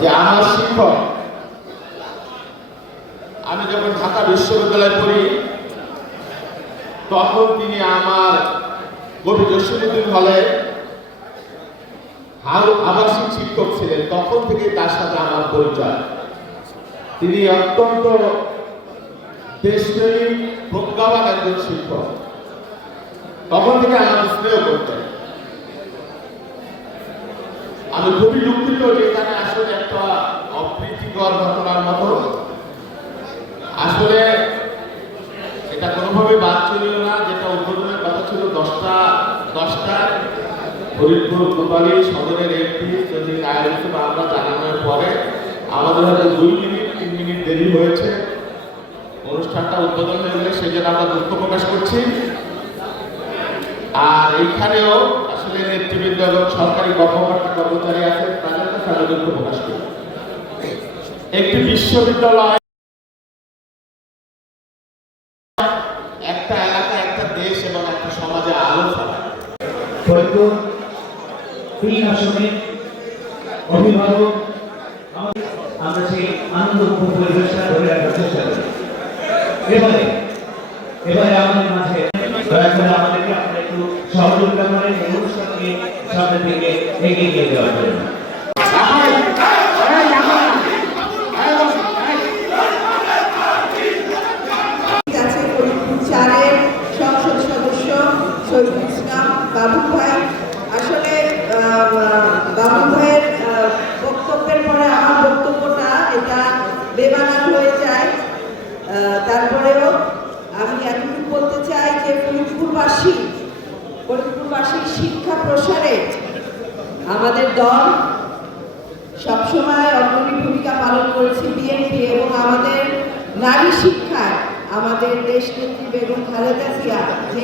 যে আমার শিক্ষক, আমি যখন ঢাকা বিশ্ববিদ্যালয়ে পড়ি তখন তিনি আমার কবি জসীমউদ্দিন হলে আবাসিক শিক্ষক ছিলেন। তখন থেকে তার সাথে আমার পরিচয়। তিনি অত্যন্ত দেশপ্রেমিক, প্রজ্ঞাবান একজন শিক্ষক। তখন থেকে আমার স্নেহ করতেন। আমি খুবই দুঃখিত যে এখানে আসলে একটা অপ্রীতিকর ঘটনার মতো, আসলে এটা কোনোভাবে বাঞ্ছনীয় না। যেটা উদ্বোধনের কথা ছিল 10টায় ফরিদপুর কোতোয়ালি সদরের এমপি যদি নায়েব হিসেবে আমরা জানানোর পরে আমাদের হয়তো 2 মিনিট 3 মিনিট দেরি হয়েছে। অনুষ্ঠানটা উদ্বোধন হয়ে গেলে সেই জন্য আমরা দুঃখ প্রকাশ করছি। আর এইখানেও আসলে নেতৃবৃন্দ এবং সরকারি কর্মচারী আছেন, তাদের কাছে আমি দুঃখ প্রকাশ করি। একটি বিশ্ববিদ্যালয় একটা এলাকা, একটা দেশ এবং একটা সমাজে আলো ছড়ায়। ফরিদপুর 3 আসনের অভিভাবক আমরা সেই আনন্দমুখর পরিবেশটা ধরে রাখার চেষ্টা করি। এবারে আমাদের মাঝে দয়া করে আমাদেরকে আপনারা একটু সহযোগিতা করেন এই অনুষ্ঠানকে সামনে থেকে এগিয়ে নিয়ে যাওয়ার জন্য। সংসদ সদস্য শহীদুল ইসলাম বাবু ভাই, আসলে বাবু ভাইয়ের বক্তব্যের পরে আমার বক্তব্যটা এটা বেমানান হয়ে যায়। তারপরেও আমি এতটুকু বলতে চাই যে ফরিদপুরবাসীর শিক্ষা প্রসারে আমাদের দল সবসময় অগ্রণী ভূমিকা পালন করেছে বিএনপি, এবং আমাদের নারী শিক্ষায় আমাদের দেশনেত্রী বেগম খালেদা জিয়া যে